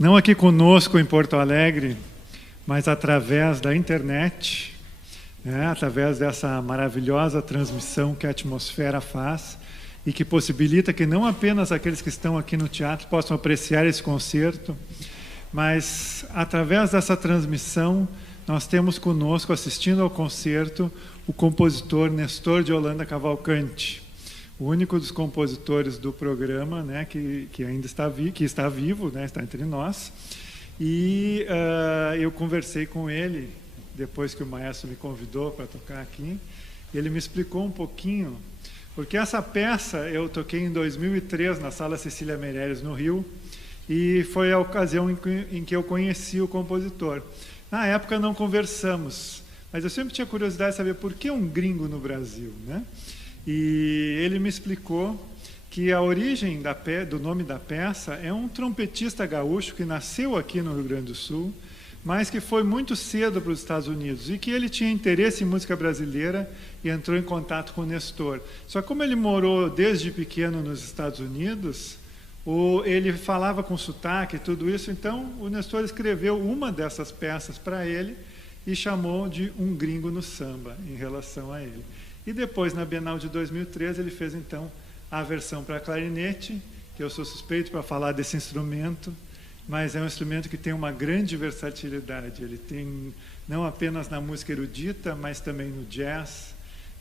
não aqui conosco em Porto Alegre, mas através da internet, né, através dessa maravilhosa transmissão que a Atmosfera faz e que possibilita que não apenas aqueles que estão aqui no teatro possam apreciar esse concerto, mas através dessa transmissão nós temos conosco, assistindo ao concerto, o compositor Nestor de Holanda Cavalcante, o único dos compositores do programa, né, que ainda está vivo, né, está entre nós. E eu conversei com ele, depois que o maestro me convidou para tocar aqui, e ele me explicou um pouquinho, porque essa peça eu toquei em 2003 na Sala Cecília Meirelles, no Rio, e foi a ocasião em que eu conheci o compositor. Na época não conversamos, mas eu sempre tinha curiosidade de saber por que um gringo no Brasil, né? E ele me explicou que a origem do nome da peça é um trompetista gaúcho que nasceu aqui no Rio Grande do Sul, mas que foi muito cedo para os Estados Unidos e que ele tinha interesse em música brasileira e entrou em contato com o Nestor. Só que como ele morou desde pequeno nos Estados Unidos, ele falava com sotaque e tudo isso, então o Nestor escreveu uma dessas peças para ele e chamou de Um Gringo no Samba, em relação a ele. E depois, na Bienal de 2013, ele fez, então, a versão para clarinete, que eu sou suspeito para falar desse instrumento, mas é um instrumento que tem uma grande versatilidade. Ele tem, não apenas na música erudita, mas também no jazz,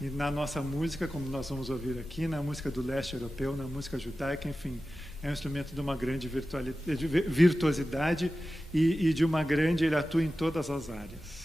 e na nossa música, como nós vamos ouvir aqui, na música do leste europeu, na música judaica, enfim. É um instrumento de uma grande virtuosidade e de uma grande... Ele atua em todas as áreas.